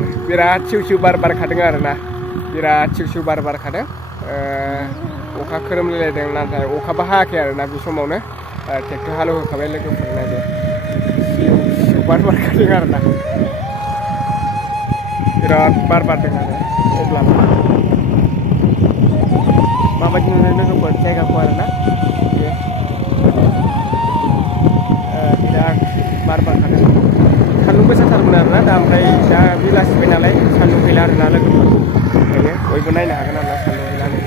लोगोफोर बिराद सिउ सिउ बार बारखादों आरोना बिराद सिउ सिउ बार बारखादों अखा खोरोमलायलायदों नाथाय अखाबो हायाखै आरोना बे समावनो ट्रेक्टर हालेवहोखाबाय लोगोफोर नायदो सिउ सिउ बार बारखादों आरोना बिराद बार बारदों आरो अब्लाबो माबायदि नुदों लोगोफोर जायगाखौ आरोना बिराद बार बारखादों सान्दुं गोसाथारमोन आरोना दा ओमफ्राय दा बेलासिबाय नालाय सान्दुं गैला आरोना लोगोफोर ओंखायनो बयबो नायनो हागोन आरोना सान्दुं गैलानो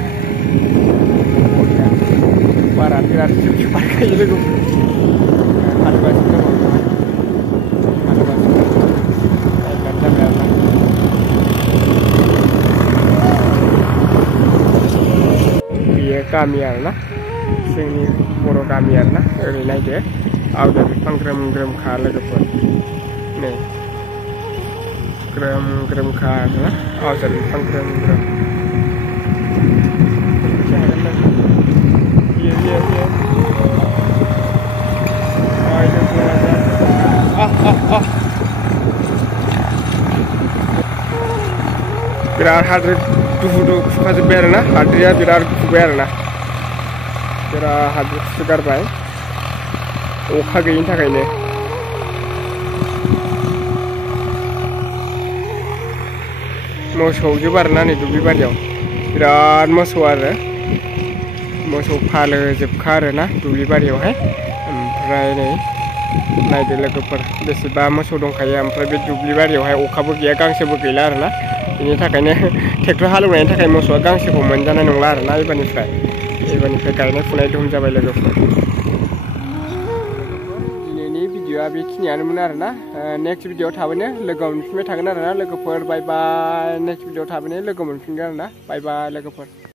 बारा बिराद सिउ सिउ बारखायो लोगोफोर हालौगासिनो दङ हालौगासिनो नायब्लानो जाबाय आरोना बेयो गामि आरोना जोंनि बर' गामि आरोना ओरै नायदो आवजार बिफां ग्रोम ग्रोमखा लोगोफोर नै ग्रोम ग्रोमखा आरोना आवजार बिफां ग्रोम ग्रोम बिराद हाद्रि दुहु दुहु खुखाजोब्बाय आरोना हाद्रिया बिराद खुबाय आरोना बिराद हाद्रि खुगारबाय अखा गैयिनि थाखायनो मोसौजोब आरोना नै दुब्लि बारियाव बिराद मोसौ आरो मोसौ फालो जोबखा आरोना दुब्लि बारियावहाय ओमफ्राय नै नायदो लोगोफोर बेसेबा मोसौ दंखायो ओमफ्राय बे दुब्लि बारियावहाय अखाबो गैया गांसोबो गैला आरोना बेनि थाखायनो ट्रेक्टर हालेवनायनि थाखाय मोसौआ गांसोखौ मोनजानाय नंला आरोना एबारनिफ्राय गायनाय फुनाय धुम जाबाय लोगोफोर दिनैनि भिडिअआ बेखिनियानोमोन आरोना नेक्स्ट भिडिअआव थाबैनो लोगो मोनफिनबाय थागोन आरोना लोगोफोर बाय बाय नेक्स्ट भिडिअआव थाबैनो लोगो मोनफिनगोन आरोना बाय बाय लोगोफोर।